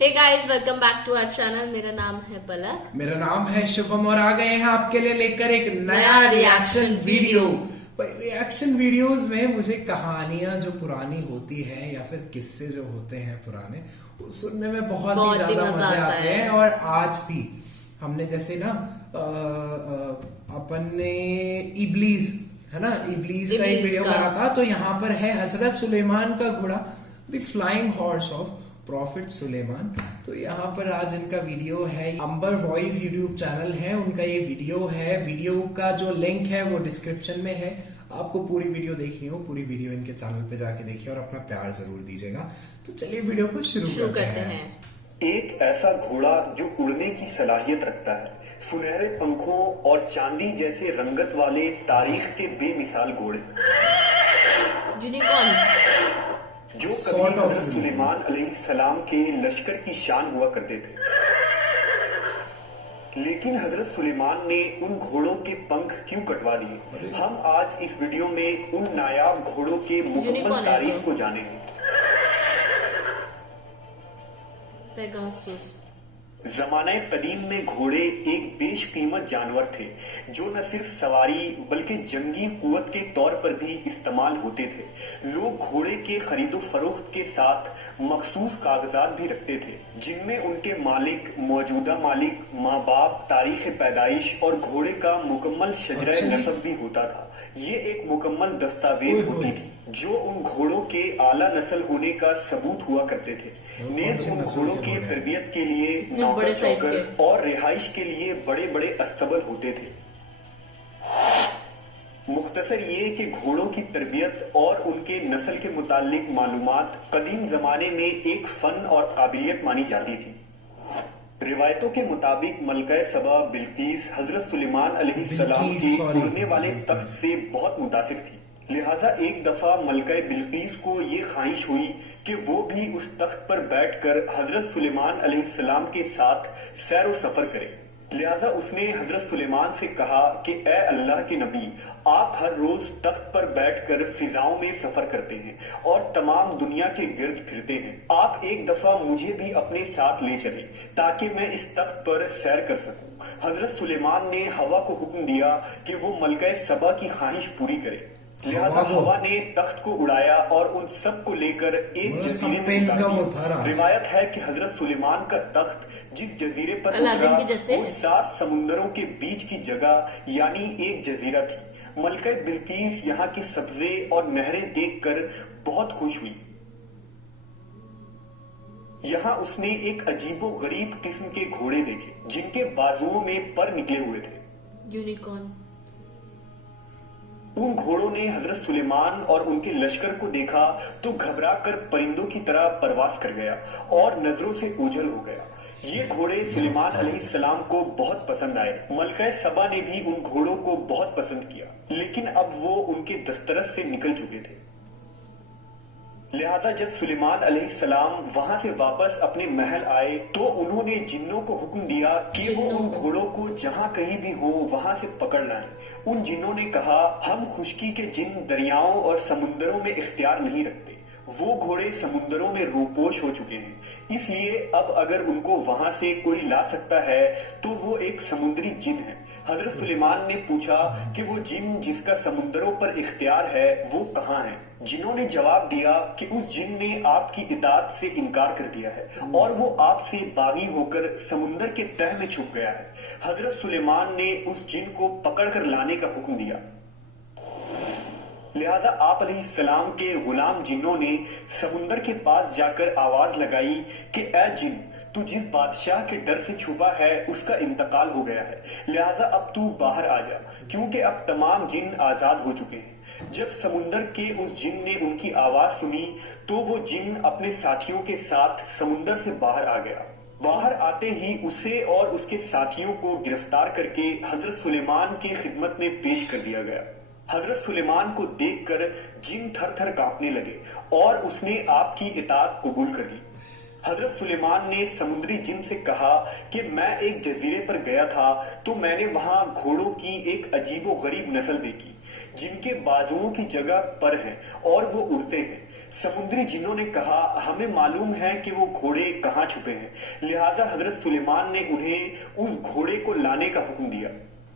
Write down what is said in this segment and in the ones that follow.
Hey guys, welcome back to our channel. मेरा नाम है पलक। मेरा नाम है शुभम और आ गए हैं आपके लिए लेकर एक नया रिएक्शन वीडियो। रिएक्शन वीडियोस में मुझे कहानियां जो पुरानी होती है या फिर किस्से जो होते हैं पुराने, वो सुनने में बहुत ही ज्यादा मजे आते हैं। और आज भी हमने जैसे ना अपन ने इबलीस है ना, इबलीस का एक वीडियो करा था। तो यहाँ पर है हजरत सुलेमान का घोड़ा, the flying horse of prophet Sulaiman. तो यहाँ पर आज इनका वीडियो है। अंबर वॉइस यूट्यूब चैनल है उनका, ये वीडियो है। वीडियो का जो लिंक है वो डिस्क्रिप्शन में है। आपको पूरी वीडियो देखनी हो, पूरी वीडियो इनके चैनल पे जाके देखिए और अपना प्यार जरूर दीजिएगा। तो चलिए वीडियो को शुरू करते हैं। एक ऐसा घोड़ा जो उड़ने की सलाहियत रखता है, सुनहरे पंखों और चांदी जैसे रंगत वाले तारीख के बेमिसाल घोड़े, यूनिकॉर्न, जो कभी हजरत सुलेमान अलैहिस्सलाम के लश्कर की शान हुआ करते थे। लेकिन हजरत सुलेमान ने उन घोड़ों के पंख क्यों कटवा दिए? हम आज इस वीडियो में उन नायाब घोड़ों के मुकम्मल तारीख को जानेंगे। पेगासुस। ज़माने कदीम में घोड़े एक बेशकीमत जानवर थे, जो न सिर्फ सवारी बल्कि जंगी कुव्वत के तौर पर भी इस्तेमाल होते थे। लोग घोड़े के खरीदो फरोख्त के साथ मखसूस कागजात भी रखते थे, जिनमें उनके मालिक, मौजूदा मालिक, माँ बाप, तारीख पैदाइश और घोड़े का मुकम्मल शजरा नसब भी होता था। ये एक मुकम्मल दस्तावेज होती थी जो उन घोड़ों के आला नस्ल होने का सबूत हुआ करते थे। नेज उन घोड़ों की तरबियत के लिए नौकर चौकर और रिहाइश के लिए बड़े बड़े अस्तबल होते थे। मुख्तसर ये कि घोड़ों की तरबियत और उनके नस्ल के मुतालिक मालूमात कदीम जमाने में एक फन और काबिलियत मानी जाती थी। रिवायतों के मुताबिक मलका सबा बिल्किस हजरत सुलेमान अलैहिस्सलाम के उड़ने वाले तख्त से बहुत मुतासिर थी। लिहाजा एक दफा मलका बिल्किस को ये ख्वाहिश हुई कि वो भी उस तख्त पर बैठकर हजरत सुलेमान अलैहिस्सलाम के साथ सैर व सफर करे। लिहाजा उसने हजरत सुलेमान से कहा कि ए अल्लाह के नबी, आप हर रोज तख्त पर बैठकर फिजाओं में सफर करते हैं और तमाम दुनिया के गिर्द फिरते हैं। आप एक दफा मुझे भी अपने साथ ले चले ताकि मैं इस तख्त पर सैर कर सकूं। हजरत सुलेमान ने हवा को हुक्म दिया कि वो मलका सबा की ख्वाहिश पूरी करे। लिहाजा हवा ने तख्त को उड़ाया और उन सब को लेकर एक जजीरे में उतारा। रिवायत है कि हजरत सुलेमान का तख्त जिस जजीरे पर उतरा वो 7 समुंदरों के बीच की जगह यानी एक जजीरा थी। मलका बिल्किस यहाँ के सब्जे और नहरें देखकर बहुत खुश हुई। यहाँ उसने एक अजीबो गरीब किस्म के घोड़े देखे जिनके बाजुओं में पर निकले हुए थे, यूनिकॉर्न। उन घोड़ों ने हजरत सुलेमान और उनके लश्कर को देखा तो घबरा कर परिंदों की तरह परवास कर गया और नजरों से ओझल हो गया। ये घोड़े सुलेमान अलैहिस्सलाम को बहुत पसंद आए। मलका सबा ने भी उन घोड़ों को बहुत पसंद किया, लेकिन अब वो उनके दस्तरस से निकल चुके थे। लिहाजा जब सुलेमान अलैहिस्सलाम वहां से वापस अपने महल आए तो उन्होंने जिन्नों को हुक्म दिया कि वो उन घोड़ों को जहां कहीं भी हो वहां से पकड़ लाएं। उन जिन्नों ने कहा, हम खुश्की के जिन दरियाओं और समुंदरों में इख्तियार नहीं रखते। वो घोड़े समुंदरों में रूपोश हो चुके हैं, इसलिए अब अगर उनको वहां से कोई ला सकता है तो वो एक समुद्री जिन है। हजरत सुलेमान ने पूछा कि वो जिन जिसका समुंदरों पर इख्तियार है वो कहाँ है? जिन्हों ने जवाब दिया कि उस जिन ने आपकी इताअत से इनकार कर दिया है और वो आपसे बागी होकर समुंदर के तह में छुप गया है। हजरत सुलेमान ने उस जिन को पकड़कर लाने का हुक्म दिया। लिहाजा आप अलैहिस्सलाम के गुलाम जिन्नों ने समुंदर के पास जाकर आवाज लगाई कि ए जिन, तू जिस बादशाह के डर से छुपा है उसका इंतकाल हो गया है, लिहाजा अब तू बाहर आ जा, क्योंकि अब तमाम जिन आजाद हो चुके हैं। जब समुंदर के उस जिन ने उनकी आवाज सुनी तो वो जिन अपने साथियों के साथ समुंदर से बाहर आ गया। बाहर आते ही उसे और उसके साथियों को गिरफ्तार करके हजरत सुलेमान की खिदमत में पेश कर दिया गया। हजरत सुलेमान को देखकर जिन थर थर कांपने लगे और उसने आपकी इताअत कबूल कर ली। حضرت سلیمان نے سمندری جن سے کہا کہ میں ایک جزیرے پر گیا تھا تو میں نے وہاں گھوڑوں کی ایک عجیب و غریب نسل دیکھی جن کے بازوؤں کی جگہ پر ہیں اور وہ اڑتے ہیں۔ سمندری جنوں نے کہا ہمیں معلوم ہے کہ وہ گھوڑے کہاں چھپے ہیں، لہذا حضرت سلیمان نے انہیں اس گھوڑے کو لانے کا حکم دیا۔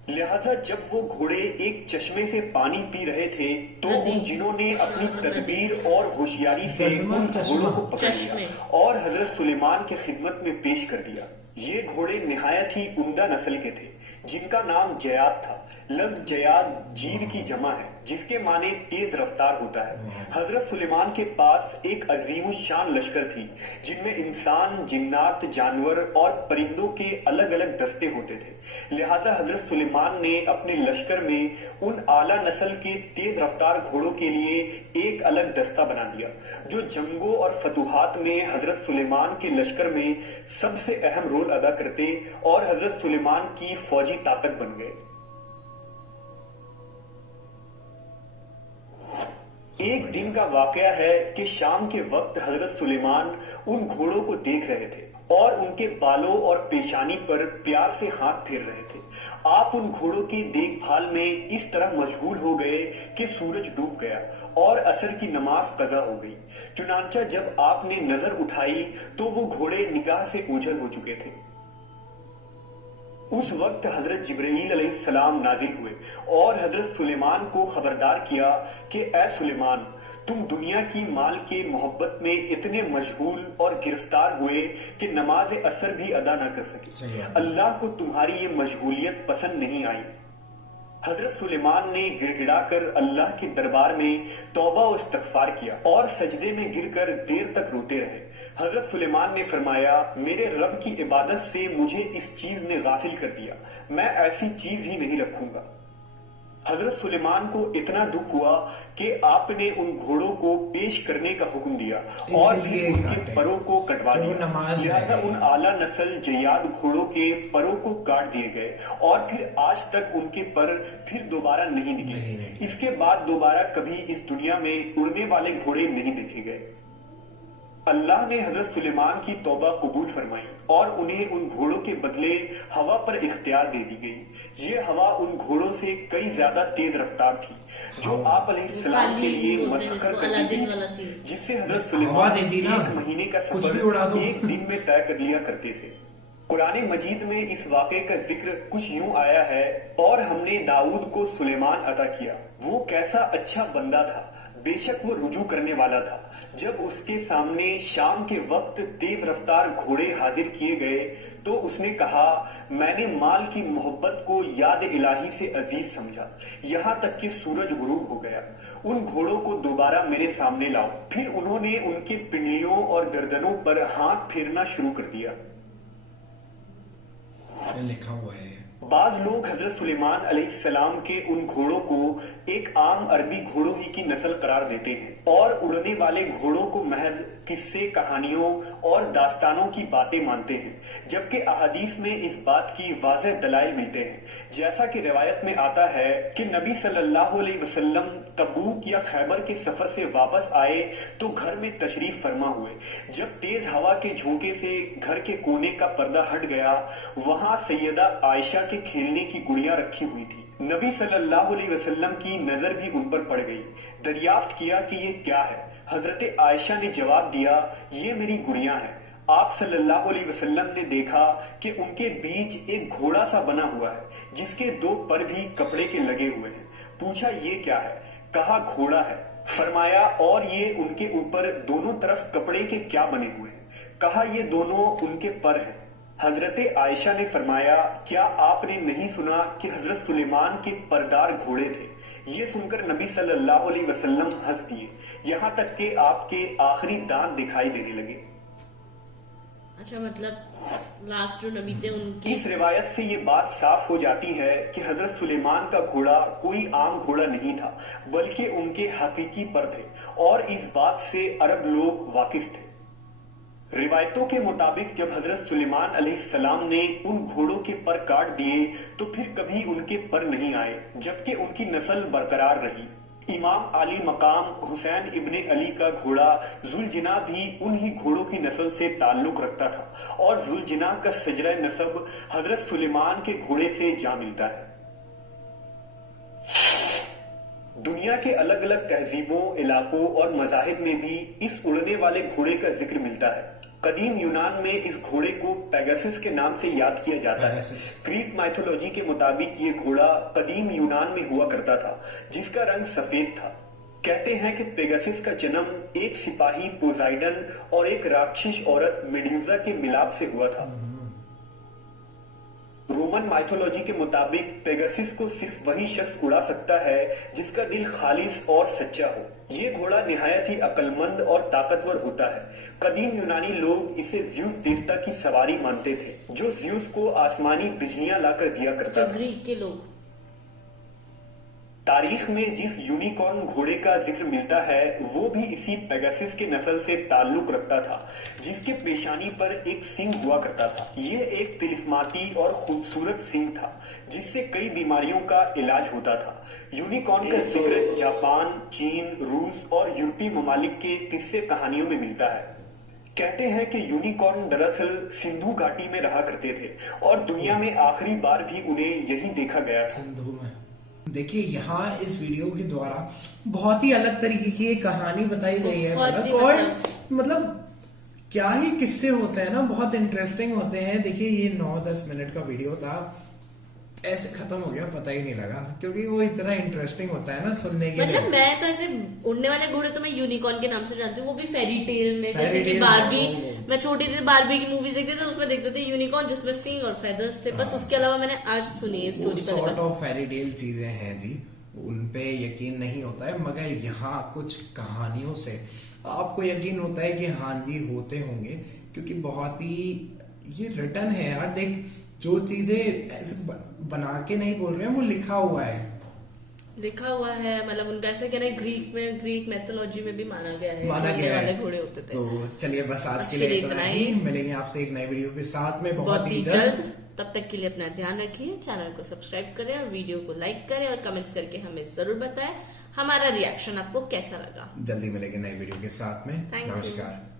لہذا جب وہ گھوڑے ایک چشمے سے پانی پی رہے تھے تو ان جنوں نے اپنی تدبیر اور ہوشیاری سے ان گھوڑوں کو پکڑ لیا اور حضرت سلیمان کے خدمت میں پیش کر دیا۔ یہ گھوڑے نہایت ہی عمدہ نسل کے تھے جن کا نام جیاد تھا۔ لفظ جیاد جیر کی جمع ہے جس کے معنی تیز رفتار ہوتا ہے۔ حضرت سلیمان کے پاس ایک عظیم الشان لشکر تھی جن میں انسان، جنات، جانور اور پرندوں کے الگ الگ دستے ہوتے تھے۔ لہذا حضرت سلیمان نے اپنے لشکر میں ان اعلیٰ نسل کے تیز رفتار گھوڑوں کے لیے ایک الگ دستہ بنا دیا جو جنگوں اور فتوحات میں حضرت سلیمان کے لشکر میں سب سے اہم رول ادا کرتے اور حضرت سلیمان کی فوجی طاقت بن گئے۔ ایک دن کا واقعہ ہے کہ شام کے وقت حضرت سلیمان ان گھوڑوں کو دیکھ رہے تھے اور ان کے بالوں اور پیشانی پر پیار سے ہاتھ پھیر رہے تھے۔ آپ ان گھوڑوں کی دیکھ بھال میں اس طرح مشغول ہو گئے کہ سورج ڈوب گیا اور عصر کی نماز قضا ہو گئی۔ چنانچہ جب آپ نے نظر اٹھائی تو وہ گھوڑے نگاہ سے اوجھل ہو چکے تھے۔ اس وقت حضرت جبرائیل علیہ السلام نازل ہوئے اور حضرت سلیمان کو خبردار کیا کہ اے سلیمان، تم دنیا کی مال کے محبت میں اتنے مشغول اور گرفتار ہوئے کہ نماز عصر بھی ادا نہ کر سکے۔ اللہ کو تمہاری یہ مشغولیت پسند نہیں آئی۔ حضرت سلیمان نے گڑ گڑا کر اللہ کے دربار میں توبہ و استغفار کیا اور سجدے میں گر کر دیر تک روتے رہے۔ حضرت سلیمان نے فرمایا میرے رب کی عبادت سے مجھے اس چیز نے غافل کر دیا، میں ایسی چیز ہی نہیں رکھوں گا۔ حضرت سلیمان کو اتنا دکھ ہوا کہ آپ نے ان گھوڑوں کو پیش کرنے کا حکم دیا اور پھر ان کے پروں کو کٹوا دیا۔ لہذا ان اعلیٰ نسل جیاد گھوڑوں کے پروں کو کاٹ دیے گئے اور پھر آج تک ان کے پر پھر دوبارہ نہیں نکلے۔ اس کے بعد دوبارہ کبھی اس دنیا میں اڑنے والے گھوڑے نہیں دیکھے گئے۔ اللہ نے حضرت سلیمان کی توبہ قبول فرمائی اور انہیں ان گھوڑوں کے بدلے ہوا پر اختیار دے دی گئی۔ یہ ہوا ان گھوڑوں سے کئی زیادہ تیز رفتار تھی جو آپ علیہ السلام کے لیے مسخر کر دی گئی تھی، جس سے حضرت سلیمان ایک مہینے کا سفر ایک دن میں طے کر لیا کرتے تھے۔ قرآن مجید میں اس واقعے کا ذکر کچھ یوں آیا ہے، اور ہم نے داؤد کو سلیمان عطا کیا، وہ کیسا اچھا بندہ تھا، بے شک وہ رجوع کرنے والا تھا۔ جب اس کے سامنے شام کے وقت تیز رفتار گھوڑے حاضر کیے گئے تو اس نے کہا میں نے مال کی محبت کو یاد الہی سے عزیز سمجھا یہاں تک کہ سورج غروب ہو گیا۔ ان گھوڑوں کو دوبارہ میرے سامنے لاؤ۔ پھر انہوں نے ان کے پنڈلیوں اور گردنوں پر ہاتھ پھیرنا شروع کر دیا۔ لکھا ہوا ہے بعض لوگ حضرت سلیمان علیہ السلام کے ان گھوڑوں کو ایک عام عربی گھوڑوں ہی کی نسل قرار دیتے ہیں اور اڑنے والے گھوڑوں کو محض قصے، کہانیوں اور داستانوں کی باتیں مانتے ہیں، جبکہ احادیث میں اس بات کی واضح دلائل ملتے ہیں۔ جیسا کہ روایت میں آتا ہے کہ نبی صلی اللہ علیہ وسلم تبوک یا خیبر کے سفر سے واپس آئے تو گھر میں تشریف فرما ہوئے۔ جب تیز ہوا کے جھونکے سے گھر کے کونے کا پردہ ہٹ گیا، وہاں سیدہ عائشہ کے کھیلنے کی گڑیا رکھی ہوئی تھی۔ نبی صلی اللہ علیہ وسلم کی نظر بھی ان پر پڑ گئی۔ دریافت کیا کہ یہ کیا ہے؟ حضرت عائشہ نے جواب دیا یہ میری گڑیاں ہیں۔ آپ صلی اللہ علیہ وسلم نے دیکھا کہ ان کے بیچ ایک گھوڑا سا بنا ہوا ہے جس کے دو پر بھی کپڑے کے لگے ہوئے ہیں۔ پوچھا یہ کیا ہے؟ کہا گھوڑا ہے۔ فرمایا اور یہ ان کے اوپر دونوں طرف کپڑے کے کیا بنے ہوئے ہیں؟ کہا یہ دونوں ان کے پر ہیں۔ حضرت عائشہ نے فرمایا کیا آپ نے نہیں سنا کہ حضرت سلیمان کے پردار گھوڑے تھے؟ یہ سن کر نبی صلی اللہ علیہ وسلم ہنس دیے، یہاں تک کہ آپ کے آخری دانت دکھائی دینے لگے۔ اچھا، مطلب لاسٹ جو نبی تھے ان کی اس روایت سے یہ بات صاف ہو جاتی ہے کہ حضرت سلیمان کا گھوڑا کوئی عام گھوڑا نہیں تھا بلکہ ان کے حقیقی پر تھے، اور اس بات سے عرب لوگ واقف تھے۔ روایتوں کے مطابق جب حضرت سلیمان علیہ السلام نے ان گھوڑوں کے پر کاٹ دیے تو پھر کبھی ان کے پر نہیں آئے، جبکہ ان کی نسل برقرار رہی۔ इमाम आली मकाम हुसैन इब्ने अली का घोड़ा जुलजिना भी उन्हीं घोड़ों की नस्ल से ताल्लुक रखता था और जुलजिना का शजरा नसब हजरत सुलेमान के घोड़े से जा मिलता है। दुनिया के अलग अलग तहजीबों, इलाकों और मजाहिब में भी इस उड़ने वाले घोड़े का जिक्र मिलता है। कदीम यूनान में इस घोड़े को पेगासस के नाम से याद किया जाता है। ग्रीक माइथोलॉजी के मुताबिक ये घोड़ा कदीम यूनान में हुआ करता था, जिसका रंग सफेद था। कहते हैं कि पेगासस का जन्म एक सिपाही पोजाइडन और एक राक्षस औरत मेड्यूजा के मिलाप से हुआ था। रोमन माइथोलॉजी के मुताबिक पेगासस को सिर्फ वही शख्स उड़ा सकता है जिसका दिल खालिस और सच्चा हो। ये घोड़ा निहायत ही अक्लमंद और ताकतवर होता है। कदीम यूनानी लोग इसे ज़्यूस देवता की सवारी मानते थे, जो ज़्यूस को आसमानी बिजलियां लाकर दिया करता था। ग्रीक के लोग तारीख में जिस यूनिकॉर्न घोड़े का जिक्र मिलता है वो भी इसी पेगासस के नस्ल से ताल्लुक रखता था, जिसके पेशानी पर एक सींग हुआ करता था। ये एक तिलिस्माती और खूबसूरत सींग था जिससे कई बीमारियों का इलाज होता था। यूनिकॉर्न का जिक्र जापान, चीन, रूस और यूरोपीय ममालिक के किस्से कहानियों में मिलता है। कहते हैं कि यूनिकॉर्न दरअसल सिंधु घाटी में रहा करते थे और दुनिया में आखिरी बार भी उन्हें यही देखा गया था। सिंधु में। देखिए यहाँ इस वीडियो के द्वारा बहुत ही अलग तरीके की एक कहानी बताई गई है और मतलब क्या ही किस्से होते हैं ना, बहुत इंटरेस्टिंग होते हैं। देखिए ये 9-10 मिनट का वीडियो था, ऐसे खत्म हो गया, पता ही नहीं लगा, क्योंकि वो इतना इंटरेस्टिंग होता है ना सुनने के लिए। मतलब मैं तो ऐसे उड़ने वाले घोड़े तो मैं यूनिकॉर्न के नाम से जानती हूँ, वो भी फेरी टेल में, जैसे कि बारबी, मैं छोटी थी बारबी की मूवीज देखते थे, उसमें देखते थे यूनिकॉर्न जिसमें सिंग और फेदर्स थे, बस उसके अलावा मैंने आज सुनी है story. Sort of fairy tale चीजें हैं जी, उन पे यकीन नहीं होता है, मगर यहाँ कुछ कहानियों से आपको यकीन होता है कि हाँ जी होते होंगे, क्योंकि बहुत ही ये रिटर्न है यार। देख जो चीजें ऐसे बना के नहीं बोल रहे हैं, वो लिखा हुआ है, मतलब उनका ऐसे कह रहे ग्रीक मैथोलॉजी में भी माना गया है वाले घोड़े होते थे। तो चलिए बस आज के लिए इतना ही, मिलेंगे आपसे एक नए वीडियो के साथ में बहुत ही जल्द। तब तक के लिए अपना ध्यान रखिए, चैनल को सब्सक्राइब करें और वीडियो को लाइक करें और कमेंट्स करके हमें जरूर बताएं हमारा रिएक्शन आपको कैसा लगा। जल्दी मिलेंगे नए वीडियो के साथ में। नमस्कार।